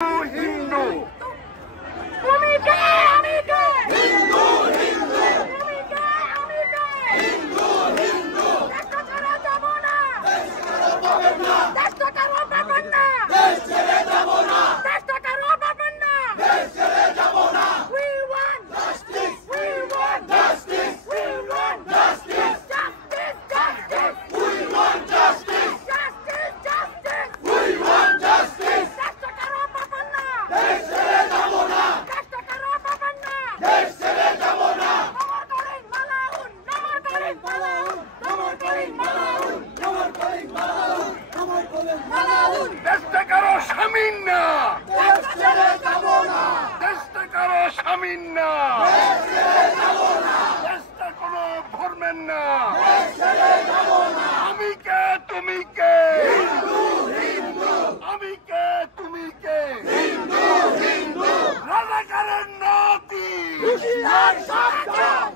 হিন্দু তুমি কে আমি কে হিন্দু হিন্দু তুমি কে আমি কে হিন্দু হিন্দু দেশটা ছেড়ে যাব না দেশ ছেড়ে যাবেন না দেশটা কারো পাবেন না দেশ ছেড়ে যাব না দেশটা কারো পাবেন না দেশ ছেড়ে যাব না we want justice we want justice we want justice justice justice we want justice justice justice we want justice দেশটা কারো পাবেন না দেশ ছেড়ে যাব না দেশটা কারো পাবেন না দেশ ছেড়ে যাব না নমর করিম মালাউন নমর করিম মালাউন নমর করিম মালাউন নমর করিম মালাউন নমর করিম মালাউন দেশটা কারো স্বামীর না দেশ ছেড়ে যাব না দেশটা কারো স্বামীর না দেশ ছেড়ে যাব না দেশটা কোনো ধর্মের না দেশ ছেড়ে যাব না আমি কে তুমি কে হিন্দু হিন্দু আমি কে তুমি কে হিন্দু হিন্দু রাজাকারের নাতি হুশিয়ার সাবধান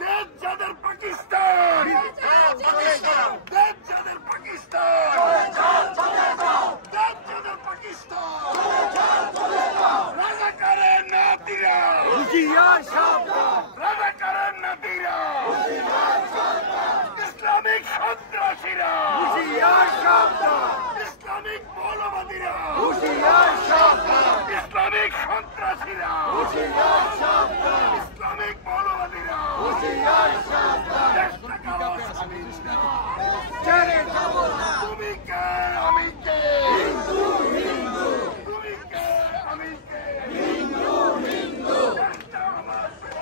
দেশ যাদের পাকিস্তান চলে যাও দেশ যাদের পাকিস্তান চলে যাও দেশ যাদের পাকিস্তান চলে যাও রাজাকারের নাতিরা হুশিয়ার সাবধান রাজাকারের নাতিরা ইসলামিক সন্ত্রাসীরা হুশিয়ার সাবধান ইসলামিক মৌলবাদীরা হুশিয়ার সাবধান ইসলামিক সন্ত্রাসীরা হুশিয়ার সাবধান ইসলামিক মৌলবাদীরা হুশিয়ার সাবধান দেশটা কারো স্বামীর না। ছেড়ে যাব না তুমি কে আমি কে হিন্দু হিন্দু তুমি কে আমি কে হিন্দু হিন্দু দেশটা আমার প্রিয়।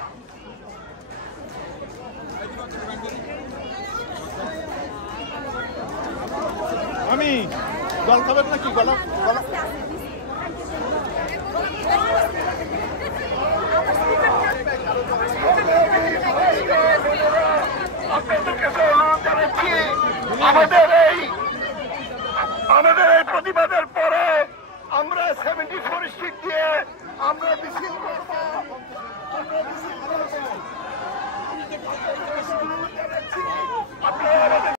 আমি জল খাবেন নাকি গলা গলা আপনাদের কাছে অনুরোধ জানাচ্ছি আমাদের এই প্রতিবাদের পরে আমরা 74 সিট দিয়ে আমরা মিছিল করব।